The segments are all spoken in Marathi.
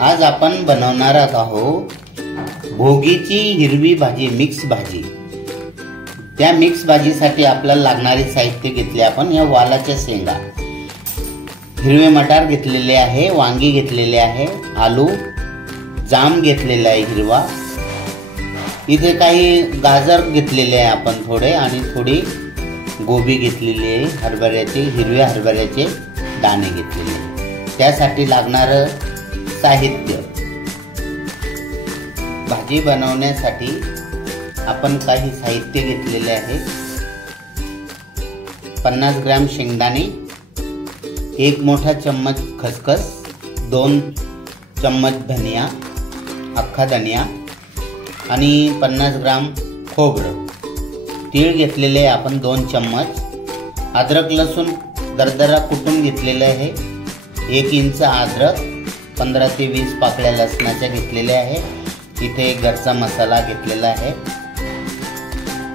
आज आपण बनवणार आहोत भोगीची हिरवी भाजी, मिक्स भाजी। त्या मिक्स भाजीसाठी आपल्याला लागणारे साहित्य घेतले आपण या वालाच्या शेंगा, हिरवे मटार घेतलेले आहे, वांगी घेतलेले आहे, आलू, जाम घेतलेला आहे हिरवा, इथे काही गाजर घेतलेले आहे आपण थोडे, आणि थोडी गोबी घेतलेली आहे, हरभऱ्याचे, हिरव्या हरभऱ्याचे दाणे घेतलेले आहे। त्यासाठी लागणारं साहित्य, भाजी बनवण्यासाठी आपण काही साहित्य घेतलेले आहे। 50 ग्रॅम शेंगदाणे, 1 मोठा चम्मच खसखस, 2 चम्मच धनिया, अख्खा धनिया आणि 50 ग्राम खोबरं। तीळ घेतलेले आपण 2 चम्मच, अद्रक लसूण दरदरा कुटून घेतलेले आहे, 1 इंच अद्रक, 15 ते 20 पाकळ्या लसणाच्या घेतलेल्या आहे। इथे घरचा मसाला घेतलेला आहे।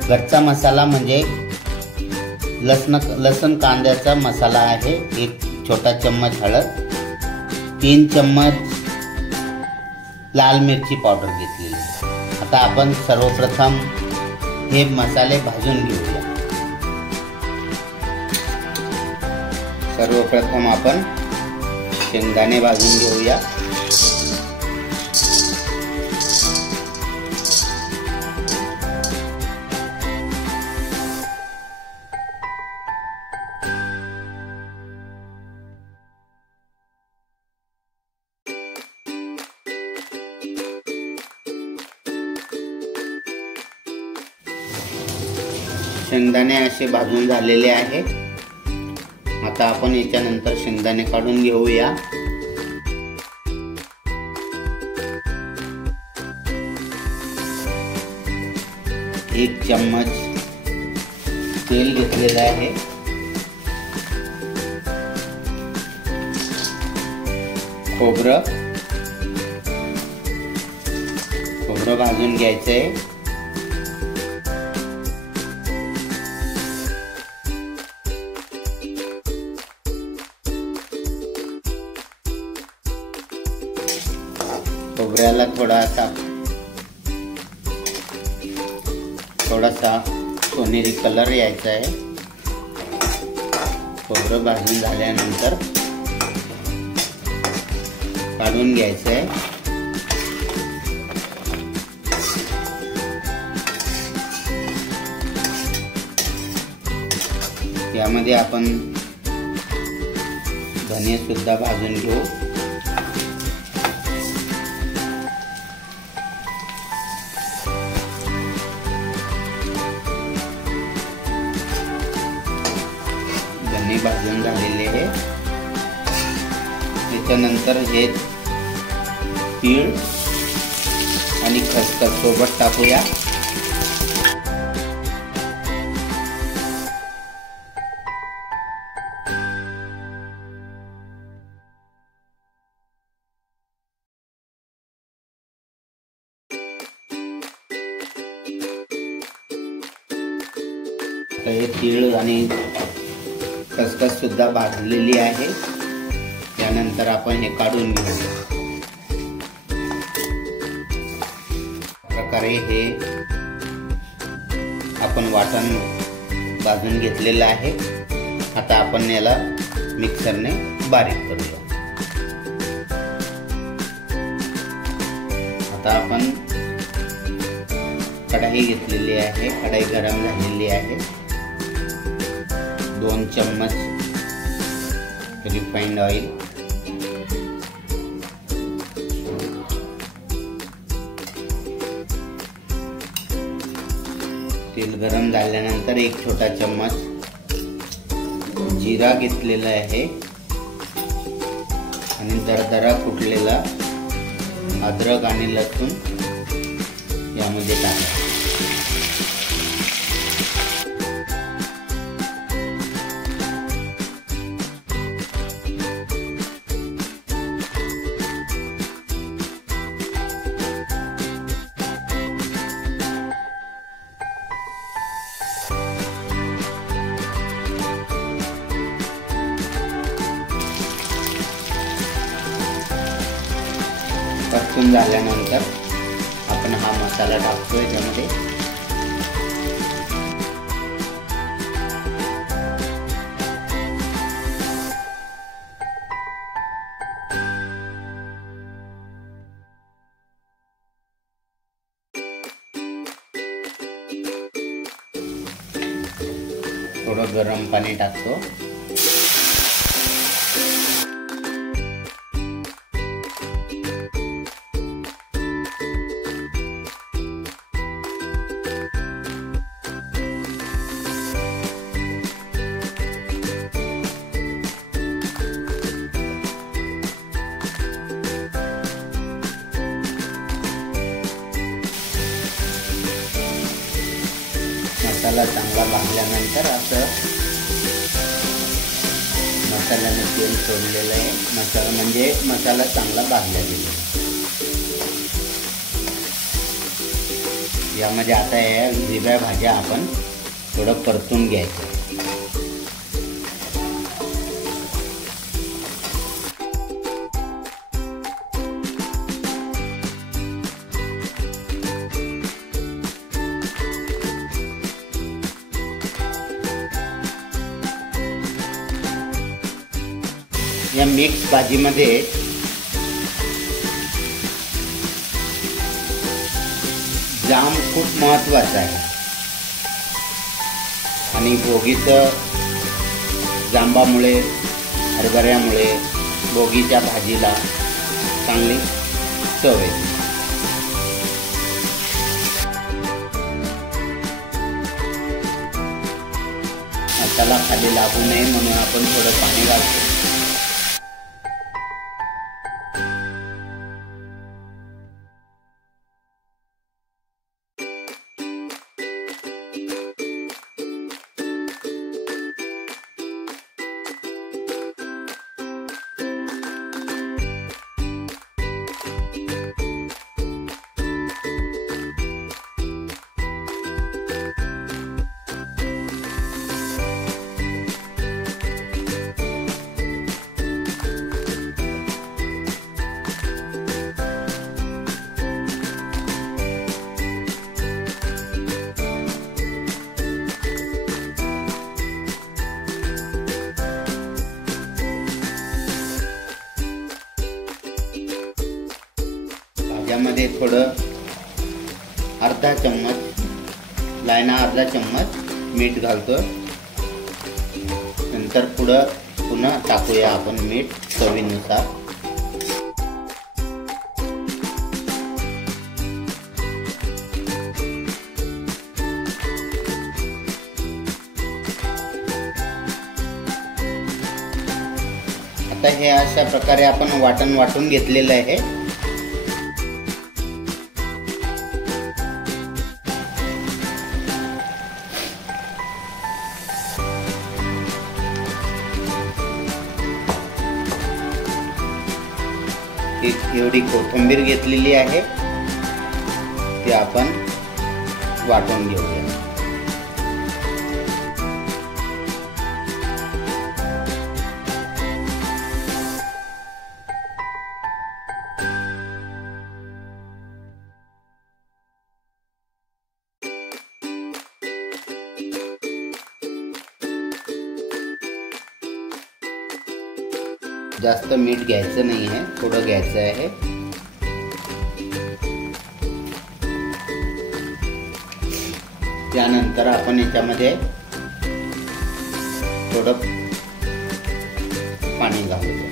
घरचा मसाला म्हणजे लसण कांद्याचा मसाला आहे, 1 छोटा चम्मच हळद, 3 चम्मच लाल मिरची पावडर घेतलेली आहे। आता आपण सर्वप्रथम हे मसाले भाजून घेऊया। सर्वप्रथम आपण शेंगदाणे भाजून घेऊया। शेंगदाणे असे भाजून झालेले आहे। आता आपण याच्यानंतर शेंगदाणे काढून घेऊया। एक चम्मच तेल घेतलेलं आहे, खोबरं भाजून घ्यायचं आहे। खोबऱ्याला थोडासा सोनेरी कलर यायचा आहे। खोबरं भाजून झाल्यानंतर काढून घ्यायचं आहे। यामध्ये आपण धने सुद्धा भाजून घेऊ। धने भाजून झालेले आहे। त्याच्यानंतर हे तीळ आणि खसखस सोबत टाकूया। हे तीळ आणि खसखस सुद्धा भाजलेली आहे। त्यानंतर आपण हे काढून घेऊ। प्रकारे हे आपण वाटण भाजून घेतलेलं आहे। आता आपण याला मिक्सरने बारीक करूया। आता आपण कढाई घेतलेली आहे, कढाई गरम झालेली आहे। 2 चम्मच रिफाइंड ऑइल, तेल गरम झाल्यानंतर 1 छोटा चम्मच जिरा घेतलेला आहे आणि दरदरा कुटलेला अद्रक आणि लसूण यामध्ये टाका। परतून झाल्यानंतर आपण हा मसाला टाकतोय त्यामध्ये. थोडं गरम पाणी टाकतो. मसाला चांगला भाजल्यानंतर असं मसाल्याने तेल सोडलेलं आहे. मसाला म्हणजे मसाला चांगला भाजला गेला. यामध्ये आता या हिरव्या भाज्या आपण थोडं परतून घ्यायचं. या मिक्स भाजीमध्ये जाम खूप महत्त्वाचं आहे आणि भोगीचं जांबामुळे हरभऱ्यामुळे भोगीच्या भाजीला चांगली चव येते. मसाला खाली लागू नये म्हणून आपण थोडं पाणी घालतो. यामध्ये थोडं अर्धा चम्मच अर्धा चम्मच मीठ घालतो. नंतर पुन्हा टाकूया आपण मीठ चवीनुसार. आता हे अशा प्रकारे आपण वाटून घेतलेलं आहे. एवढी कोथिंबीर घेतलेली आहे ती आपण वाटून घेऊया. जास्त मीठ घ्यायचं नाही आहे, थोडं घ्यायचं आहे. त्यानंतर आपण याच्यामध्ये थोडं पाणी घालूया.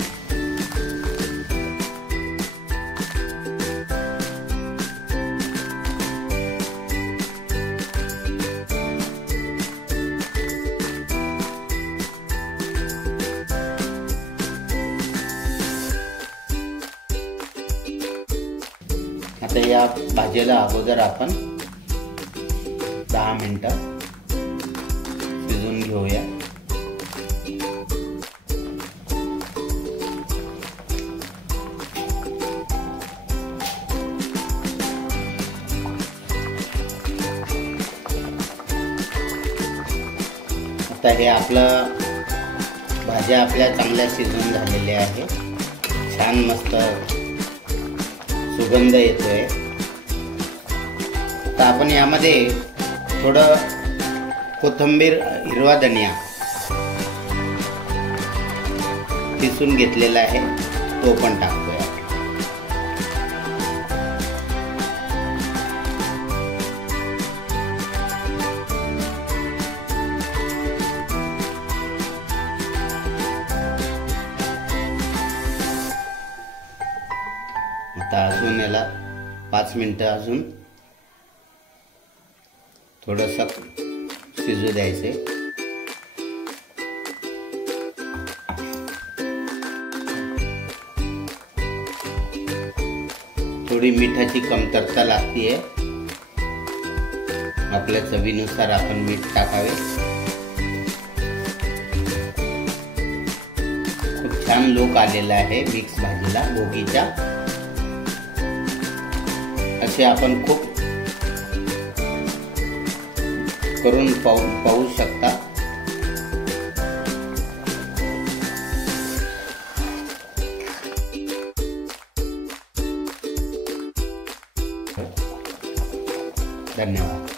आता या भाजीला अगोदर आपण 10 मिनिटं शिजवून घेऊया. आता हे आपलं भाज्या आपल्या चांगल्या शिजून झालेल्या आहे. छान मस्त सुगंध येतोय. तर आपण यामध्ये थोडं कोथिंबीर, हिरवा धनिया किसून घेतलेला आहे तो पण टाकतोय. आता अजून याला 5 मिनिटं अजून थोडंसं शिजू द्यायचे. थोडी मिठाची कमतरता लागतीये. आपल्या चवीनुसार आपण मीठ टाकावे. खूप छान लूक आलेला आहे मिक्स भाजीला भोगीच्या. असे आपण खूप करून पाहू शकता. धन्यवाद.